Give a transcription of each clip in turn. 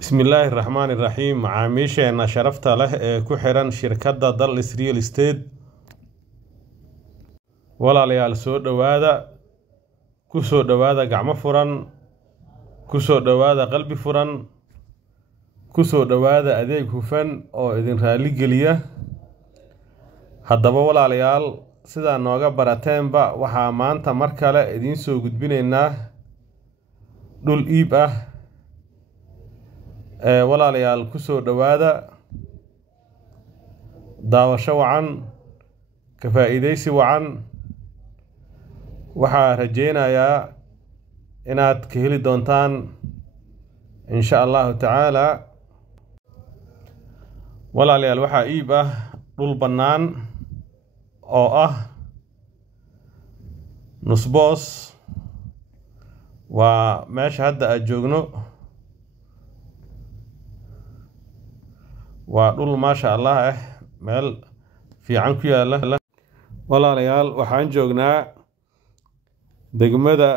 بسم الله الرحمن الرحيم معاميشنا شرفت له كحران شركة دالس ريال استيت ولا ليال سو دوادا كسو دوادا قعم فران كسو دوادا قلب فران كسو دوادا أديك هفن أو إذن رالي قليا هدبا ولا ليال سيدا نوغا براتين با وحا مانتا مركالة إذن سو قدبينينا دول إيبا ولا ليال كسو دوادا daawasho wacan ka faa'iideysi wacan waxaa rajeynayaa inaad ka heli doontaan insha Allah tacaala walaalayaal waxaa iib ah dhul bannaan oo ah nusboos waa meesha hadda aan joogno waa dhul maasha Allah meel fiican ku yaala walaalayaal waxaan joognaa degmada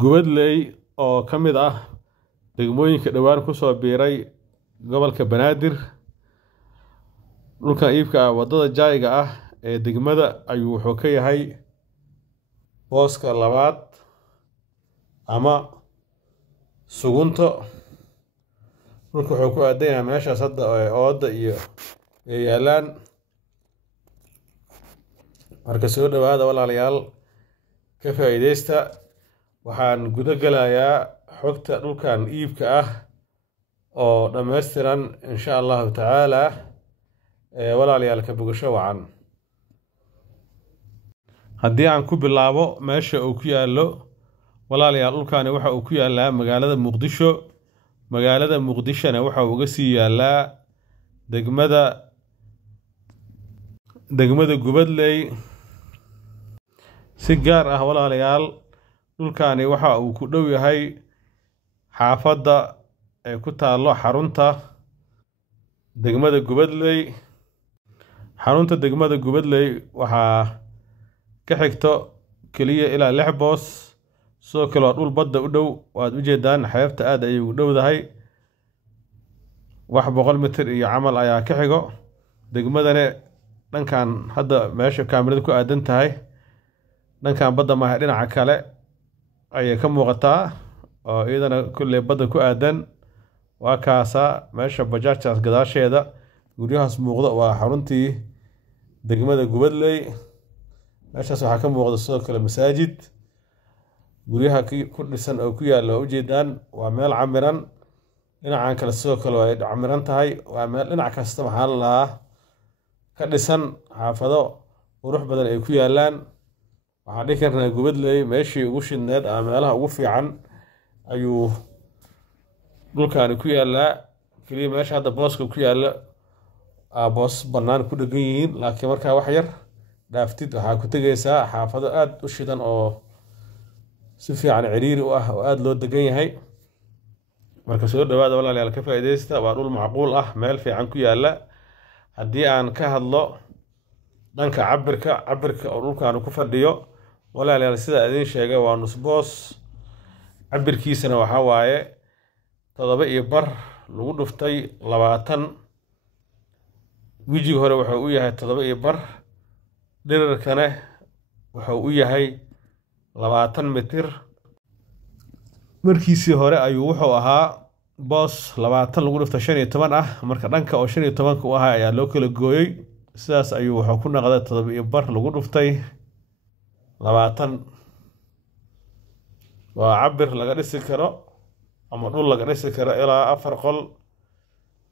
Gubadley oo ka mid ah degmooyinka dhawaan ku soo biiray gobolka Banaadir dhulka iibka wadada jaayga ah ee degmada ayuu wuxuu ka yahay booska labaad ama sugunto dhulka wuxuu ku aadan yahay meeshaas hadda ooda iyo yaalaan marka soo dhawaada walaalayaal ka faa'iideysta waxaan guda galayaa xogta dhulkan iibka ah oo dhameystiran insha Allah tacaala walaalayaal ka bogasho wacan haddii aan ku bilaabo meesha uu ku yaalo walaalayaal dhulkani waxa uu ku yaalaa magaalada Muqdisho magaalada Muqdishona waxa uu uga sii yaalaa degmada Gubadley si gaar ah walaalayaal dhulkani waxa uu ku dhow yahay xaafadda ay ku taalo xarunta degmada Gubadley xarunta degmada Gubadley waxa ka xigto kaliya ilaa 6 boos soo kala dhul badda u dhow waad u jeedaan xeebta aad ay ugu dhowdahay wax 100 mitir iyo camal ayaa ka xigo degmadana dhankan hadda meesha kaamirada ku aadan tahay dhankan badda ma dhinaca kale ayay ka muuqataa oo iyadana kullee badda ku aadan waa kaasa meesha bajaajtaas gadaasheeda guryahaas muuqda waa xaruntii degmada Gubadley meeshaas waxaa ka muuqda sidoo kale masaajid guryaha ku dhisan oo ku yaala u jeedaan waa meel camiran dhinacan kale sidoo kale way camiran tahay waa meel dhinac kasta maxaa la ka dhisan xaafado qurux badan ay ku yaalaan waxa dhikarna Gubadley meeshii ugu shidneed ama meelaha ugu fiican ayuu dhulkaani ku yaalaa kaliya meesha hadda booska ku yaala boos bannaan ku dhagan yihiin laakiin markaa wax yar dhaaftid waxaa ku tegaysaa xaafado aad u shidan oo si fiican ciriiri u ah oo aad loo degan yahay marka soo dhawaada walaalayaal ka faa'iideysta waa dhul macquul ah meel fiican ku yaala haddii aan ka hadlo dhanka cabirka oo dhulkan ku fadhiyo walaalayaal sida idin sheegay waa nus boos cabirkiisana waxa waaye 7.5 lagu dhuftay 20 wijiga hore wuxuu u yahay 7.5 dhererkana wuxuu u yahay 20 mitir markiisii hore ayuu wuxuu ahaa boos 20 lagu dhufta 15 ah marka dhanka oo 15 ku ahaa ayaa loo kala gooyay sidaas ayuu wuxuu ku noqday 7.5 lagu dhuftay 20 waa cabir laga dhisi karo ama dhul laga dhisi karo ilaa 4 qol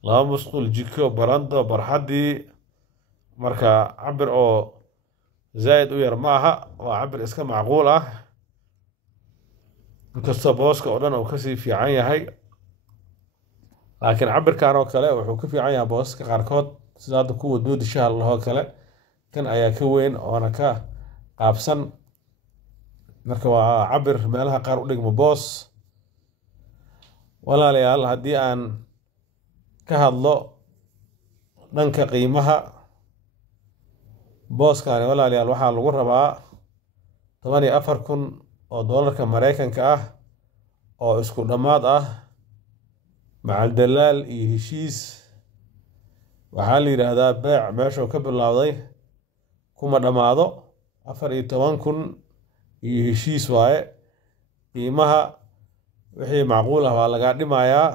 2 musqul jiko barando barxadii marka cabir oo زائد وير معها وعبر إسكا معقول كسر بوسك أولاً أو كسي في عينها هاي لكن عبر كانوا كلا وحكي في عينها بوسك قاركود زاد كود دود الشهر الله كلا كان أيا كوين وأنا كا قابسن مركوا عبر مالها قارو لك مبوس ولا ليال هدي أن كهالله ننك قيمها booskaani walaalayaal waxaa lagu rabaa 14,000 oo doolarka Mareykanka ah oo isku dhamaad ah مع الدلال هشيس وحال يراهدا بيع ماشو كبلاوday kuma dhamaado 14,000 iyo heshiis waaye qiimaha wixii macquul ah waa laga dhimayaa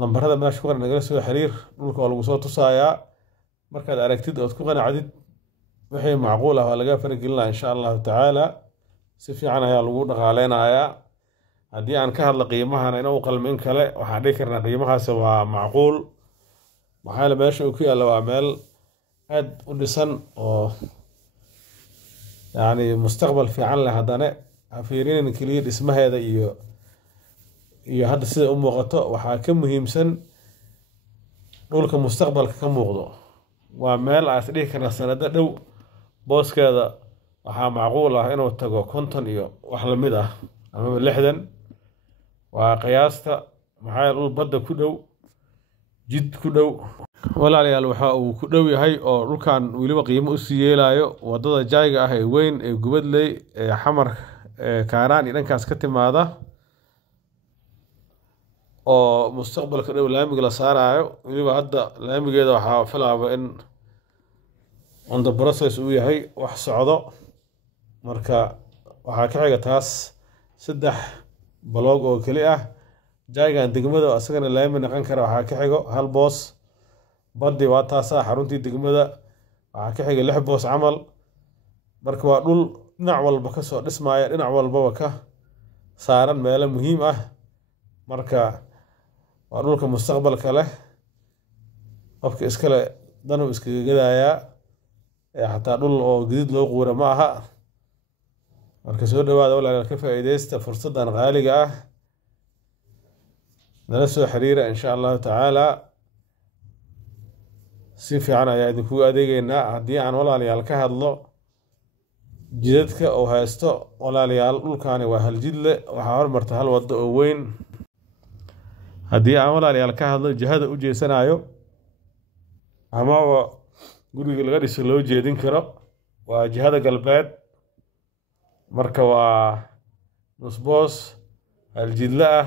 lambarada meesha ku qoran nagala soo xiriir dhulka waa lagu soo tusayaa markaad aragtid ood ku qanacdid wixii macquul ah waa laga fargelinayaa insha Allah tacaala si fiican ayaa lagu dhaqaaleynayaa haddii aan ka hadla qiimahana inuu qalmin kale waxaan dhihi karnaa qiimahaasi waa macquul maxaa la meesha uu ku yaalla waa meel aad u dhisan oo يعني مستقبل في عن لهدنا عفيرين كلية اسمها هذا هذا سيد أم وغطاء وحاكم مهمسن نقول كمستقبل كم موضوع وعمال عسريه كان السنة دو بوس كذا وحا معقولة هنا واتقوا كونتن وحلا مده أمام اللحدن وقياسته محايا نقول بدا كدو جد كدو walaalayaal waxa uu ku dhow yahay oo dhulkan waliba qiimo u siyeelayo wadada jayga ah ee weyn ee gubadley ee xamar kaaraan dhankaas ka timaada oo mustaqbalka dhow laamiga la saarayo waliba hadda laamigeeda waxa filaaba in on the process uu yahay wax socdo marka waxa ka xiga taas 3 baloog oo kali ah jaygan degmada asagana laami noqon kara waxa ka xigo hal boos بدي واتاسا حرونتي دقمدا وحكا حيقا 6 بوس عمل marka waa dhul dhinac walba ka soo dhismaaya dhinac walba ka saaran meel muhiim ah marka waa dhulka mustaqbalka leh qofka iskale danu iskaga gadaya xataa dhul oo gidid loo quura ma aha marka soo dhawaada walaal ka faa'iideysta fursadan qaaliga ah nala soo xiriira insha Allah taala si fiican ayaa idinku adeegaynaa haddii aan walaalayaal ka hadlo jidadka oo haysto walaalayaal dhulkaani waa hal jid leh waxaa hormarta hal waddo oo weyn haddii aan walaalayaal ka hadlo jihada u jeesanayo ama guriga laga dhiso loo jeedin karo waa jihada galbeed marka waa nusboos hal jidle ah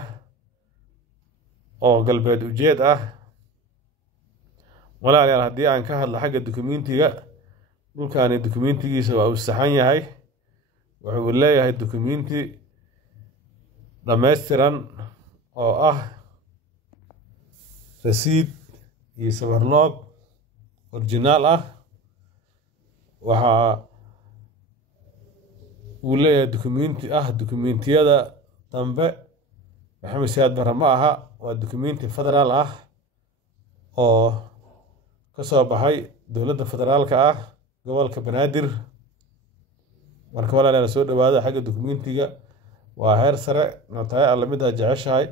oo galbeed ujeed ah walaalayaal haddii aan ka hadlo xagga dukumiintiga dhulkaani dukumiintigiisa waa uu saxan yahay wuxuu leeyahay dukumiinti dhammaystiran oo ah rasiid iyo sabarloog originaal ah waxa uu leeyahay dukumiinti dukumiintiyada dambe maxamed siyaad barre ma aha waa dukumiinti federaal ah oo kasoo baxay dowladda federaalka ah gobolka banaadir marka walaalayaal soo dhawaada xagga dukumiintiga waa heer sare notaay alla mid ah jeceshahay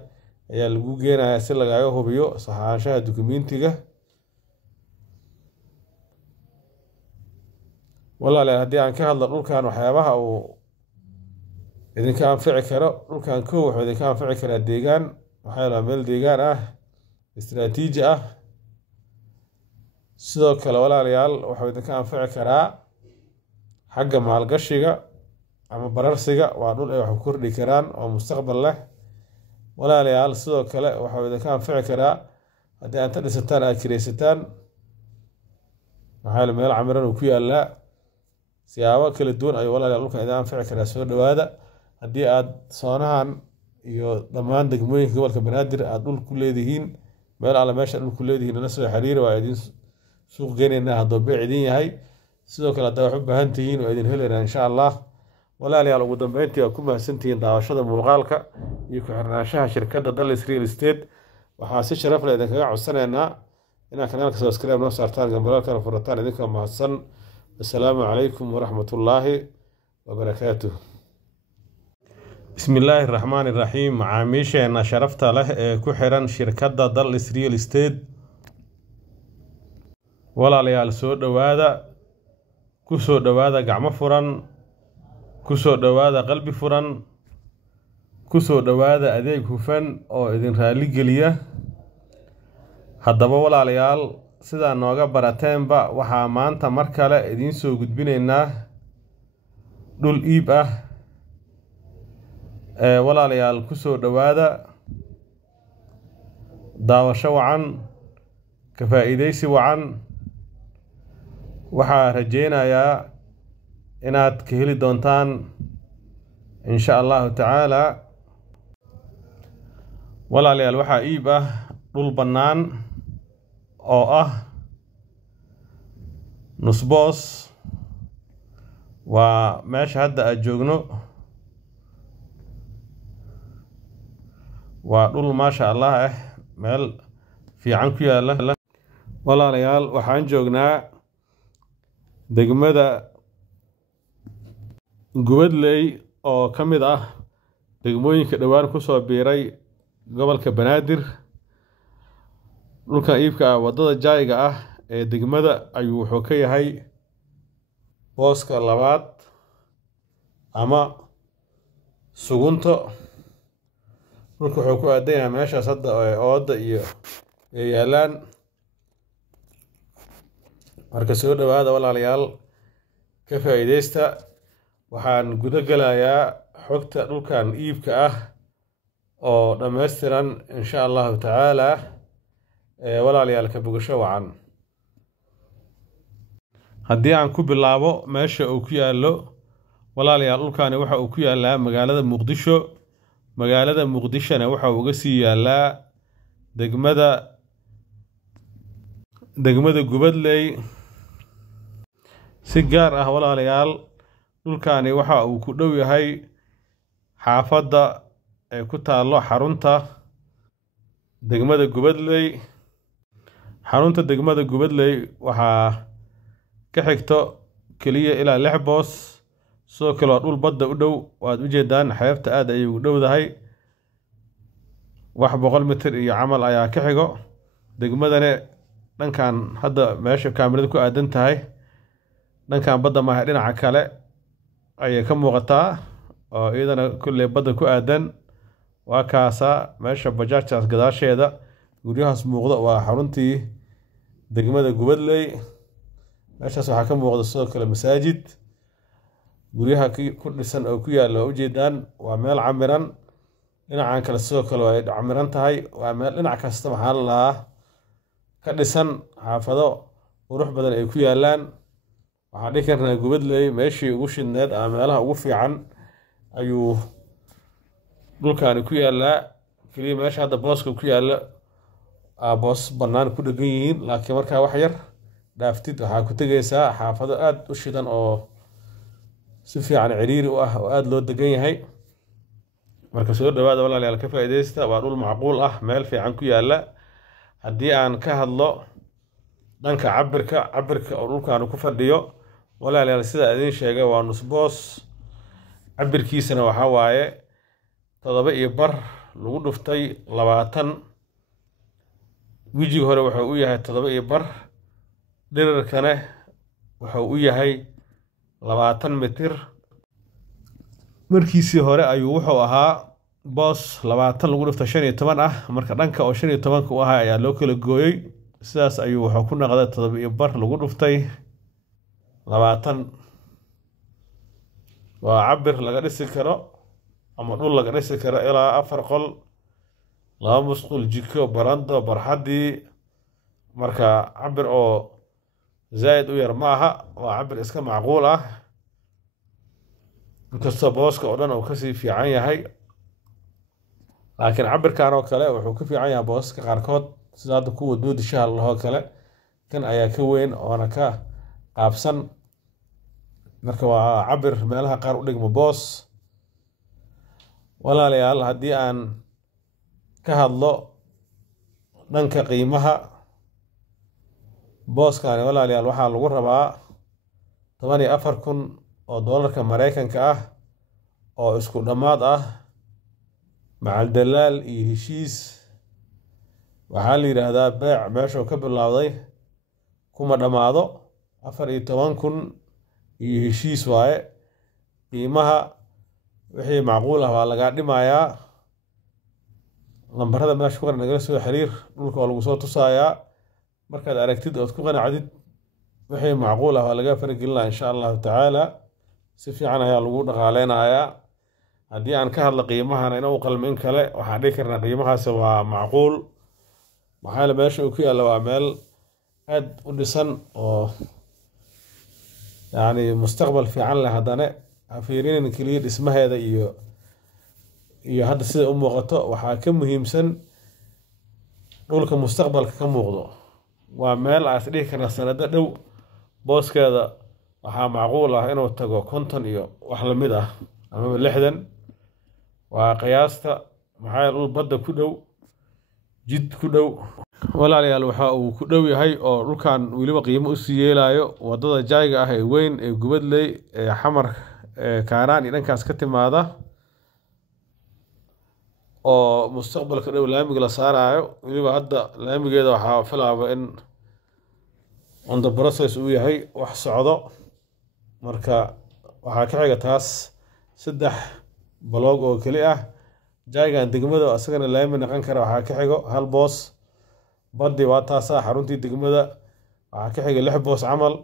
ayaa lagu geenayaa si lagaaga hubiyo saxaanshaha dukumiintiga walaalayaal haddii aan ka hadlo dhulkan waxyaabaha uu idinka anfici karo dhulkan kow wuxuu idinka anfici karaa deegaan waxaa la meel deegaan ah istiraatiiji ah sidoo kale walaalayaal wuxuu idinka anfici karaa xagga maalgashiga ama bararsiga waa dhul ay wax ku kordhi karaan oo mustaqbal leh walaalayaal sidoo kale wuxuu idinka anfici karaa haddii aad dhisataan aad kiraysataan maxaa meel camiran uu ku yaallaa siyaabo kala duwan ayuu walaalayaal dhulkan idin anfici karaa soo dhawaada haddii aad soonahan iyo dhammaan degmooyinka gobolka banaadir aad dhul ku leedihiin meel alle meesha dhul ku leedihiin nala soo xiriira waa idin suuq geenaynaa hadduu beec idin yahay sidoo kale haddaa wax u baahan tihiin waa idin helaynaa insha Allah walaalayaal ugu dambeyntii waa ku mahadsantihiin daawashada muuqaalka iyo ku xirnaanshaha shirkadda Dallas Real Estate waxaa si sharaf leh idinkaga codsanaynaa inaad kanaalka subscribe noo saartaan gambaraalkana furataan idinkoo mahadsan assalaamu calaykum waraxmatullaahi wabarakaatuh بسم الله الرحمن الرحيم معاميشنا شرفت له كحرن شركة Dallas Real Estate walaalayaal soo dhawaada ku soo dhawaada gacmo furan ku soo dhawaada qalbi furan ku soo dhawaada adeeg hufan oo idin raali geliya haddaba walaalayaal sida nooga barateenba waxaa maanta mar kale idin soo gudbinaynaa dhul iib ah walaalayaal ku soo dhawaada daawasho wacan ka faa'iidaysi wacan waxaa rajaynayaa inaad ka heli doontaan insha allahu tacaala. walaalayaal waxaa iib ah dhul bannaan oo ah nusboos. waa meesha hadda aad joogno. waa dhul maasha allah ah, meel fiican ku yaalla. walaalayaal waxaan joognaa degmada Gubadley oo ka mid ah degmooyinka dhowaan ku soo biiray gobolka Banaadir. dhulkan iibka ah waddada jayga ah ee degmada ayuu wuxuu ka yahay booska labaad ama sugunto. dhulka wuxuu ku aadan yahay meeshaas hadda ooda iyo ay yaalaan. marka soo dhawaada walaalayaal, ka faa'iidaysta. waxaan guda gelayaa xogta dhulkan iibka ah oo dhammaystiran insha allahu tacaala. walaalayaal ka bogasho wacan. haddii aan ku bilaabo meesha uu ku yaallo, walaalayaal dhulkani waxa uu ku yaallaa magaalada Muqdisho. magaalada Muqdishona waxa uu uga sii yaallaa degmada Gubadley. si gaar ah walaalayaal, dhulkani waxa uu ku dhow yahay xaafadda ee ku taallo xarunta degmada Gubadley. xarunta degmada Gubadley waxaa ka xigto keliya ilaa 6 boos. sidoo kale waa dhul badda u dhow. waad u jeedaan xeebta aad ayay ugu dhowdahay. wax 100 mitir iyo camal ayaa ka xigo. degmadane dhankan hadda meesha kaamirada ku aadan tahay, dhankan badda maaha, dhinaca kale ayay ka muuqataa oo iyadana kulley badda ku aadan. waa kaasa meesha bajaajtaas gadaasheeda guryahaas muuqda waa xaruntii degmada Gubadley. meeshaas waxaa ka muuqda sidoo kale masaajid. guryaha ku dhisan oo ku yaalla waa ujeedaan, waa meel camiran. dhinacan kale sidoo kale way camiran tahay. waa meel dhinac kasta maxaa la lahaa ka dhisan xaafado qurux badan ay ku yaallaan. waxaan dhihi karnaa Gubadley meeshii ugu shidneed ama meelaha ugu fiican ayuu dhulkaani ku yaallaa. keliya meesha hadda booska ku yaalla boos bannaan ku dhegan yihiin, laakiin markaa wax yar dhaaftid waxaa ku tegaysaa xaafado aad u shidan oo si fiican ciriiri u ah oo aad loo degan yahay. marka soo dhawaada walaalayaal, ka faa'iidaysta. waa dhul macquul ah, meel fiican ku yaalla. haddii aan ka hadlo dhanka cabirka oo dhulkaani ku fadhiyo, walaalayaal sida idiin sheegay waa nusboos. cabirkiisana waxaa waaye 7.5 lagu dhuftay 20. wejiga hore wuxuu u yahay 7.5. dhererkana wuxuu u yahay 20 mitir. markiisii hore ayuu wuxuu ahaa boos 20 lagu dhuftay 15 ah. marka dhanka oo 15 u ahaa ayaa loo kala gooyey. sidaas ayuu wuxuu ku noqday 7.5 lagu dhuftay 20. waa cabir laga dhisi karo ama dhul laga dhisi karo ilaa 4 qol, 2 musqul, jiko, barando, barxadii. marka cabir oo zaid u yar ma aha, waa cabir iska macquul ah. inkastoo booska oo dhan uu kasii fiican yahay, laakiin cabirkan oo kale wuxuu ka fiican yahay booska qaarkood sida hadda kuwa doodishaha lahoo kale. kan ayaa ka weyn oona ka qaabsan. marka waa cabir meelaha qaar u dhigmo boos. walaalayaal haddii aan ka hadlo dhanka qiimaha, booskani walaalayaal waxaa lagu rabaa 14,000 oo doolarka Mareykanka ah oo isku dhammaad ah macal dalaal iyo heshiis. waxaa la yidhaahdaa beec meeshuu ka bilowday kuma dhammaado. 14,000 iyo heshiis waaye. qiimaha wixii macquul ah waa lagaa dhimayaa. lambarada meesha ku qoran nagala soo xiriir. dhulka waa lagu soo tusayaa. markaad aragtid ood ku qanacdid wixii macquul ah waa laga faragelinaa insha allahu tacaala. si fiican ayaa lagu dhaqaaleynayaa. haddii aan ka hadlo qiimahana inuu qalmin kale, waxaan dhihi karnaa qiimahaasi waa macquul. maxaa la meesha uu ku yaalla waa meel aad u dhisan oo yacni mustaqbal fiican leh haddana ha fiirinin keliya dhismaheeda iyo hadda sida u muuqato waxaa ka muhiimsan dhulka mustaqbalka ka muuqdo waa meel aas dhihi karna sanado dhow booskeeda waxaa macquul ah inuu tago 50 iyo wax la mid ah ama 60 waa qiyaasta maxaa dhul badda ku dhow jid ku dhow walaalayaal waxa uu ku dhow yahay oo dhulkan weliba qiimo u sii yeelayo wadada jayga ah ee weyn ee gubadley ee xamar kaaraan iyo dhankaas ka timaada oo mustaqbalka dhow laamiga la saarayo weliba hadda laamigeeda waxaa filaaba in on the process uu yahay wax socdo marka waxaa ka xiga taas 3 baloog oo keli ah jaygan degmada asagana laami noqon kara waxaa ka xigo hal boos baddi waa taasaa xaruntii degmada waxaa ka xiga 6 boos camal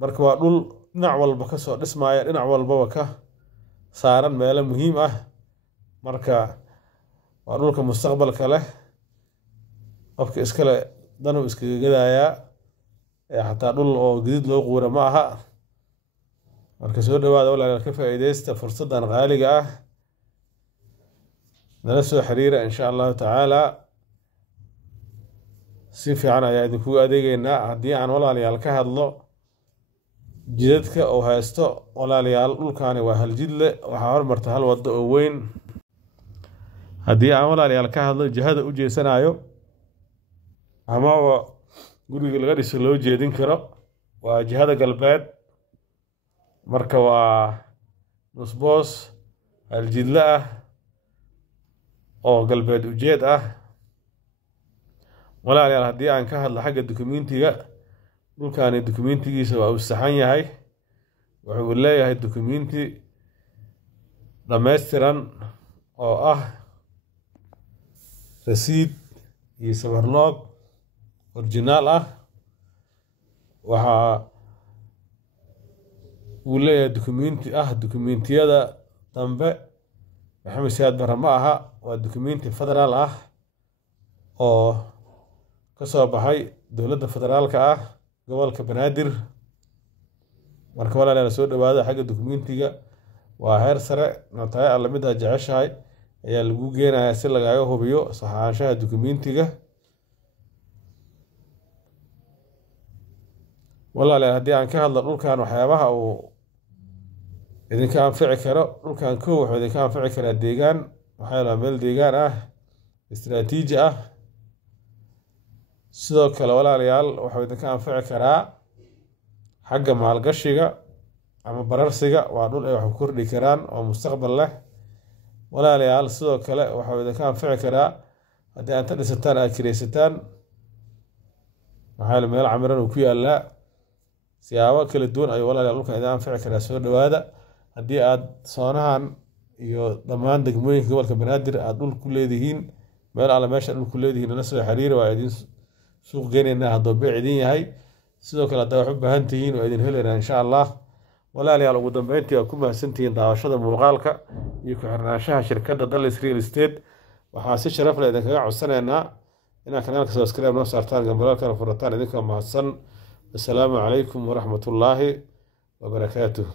marka waa dhul dhinac walba ka soo dhismaaya dhinac walbaba ka saaran meelo muhiim ah marka waa dhulka mustaqbalka leh qofka iskale danu iskaga gadayaa xataa dhul oo gidid loo quura ma aha marka soo dhawaada walaalayaal ka faa'iideysta fursaddan qaaliga ah nala soo xiriira insha allahu tacaala si fiican ayaa idinku adeegaynaa haddii aan walaalayaal ka hadlo jidadka oo haysto walaalayaal dhulkaani waa hal jid leh waxaa hormarta hal waddo oo weyn haddii aan walaalayaal ka hadlo jihada u jeesanayo amaba guriga laga dhiso loo jeedin karo waa jihada galbeed marka waa nusboos hal jidle ah oo galbeed ujeed ah walaalayaal haddii aan ka hadlo xagga dukumentiga dhulkaani dukumentigiisa waa uu saxan yahay wuxuu leeyahay dukumenti dhammaystiran oo ah rasiid iyo sabarloog originaal ah waxaa uu leeyahay dukumenti ah dukumentiyada dambe maxamed siyaad barre ma aha waa dukumenti federaal ah oo ka soo baxay dowladda federaalka ah gobolka banaadir marka walaalayaal soo dhawaada xagga dukumentiga waa heer sare notayo alla mid aad jeceshahay ayaa lagu geenayaa si lagaaga hubiyo saxaanshaha dukumentiga walaalayaal haddii aan ka hadlo dhulkan waxyaabaha uu idinka anfici karo dhulkan kow wuxuu idinka anfici karaa deegaan waxaa yeelaa meel deegaan ah istiraatiiji ah sidoo kale walaalayaal wuxuu idinka anfici karaa xagga maalgashiga ama bararsiga waa dhul ay wax ku kordhi karaan oo mustaqbal leh walaalayaal sidoo kale wuxuu idinka anfici karaa haddii aad dhisataan aad kiraysataan maxaa yeelay meel camiran uu ku yaallaa siyaabo kala duwan ayuu walaalayaal dhulkan idin anfici karaa soo dhawaada haddii aad soonahan iyo dhammaan degmooyinka gobolka banaadir aad dhul ku leedihiin meel alle meesha dhul ku leedihiin nala soo xiriira waa idin suuq geynaynaa hadduu beec idin yahay sidoo kale haddaa wax u baahan tihiin waa idin helaynaa insha allah walaalayaal ugu dambeyntii waa ku mahadsantihiin daawashada muuqaalka iyo ku xirnaanshaha shirkadda Dallas Real Estate waxaa si sharaf leh idinkaga codsanaynaa inaad kanaalka subscribe noo saartaan gambalaalkana furataan idinkoo mahadsan assalaamu calaykum waraxmatullaahi wabarakaatuh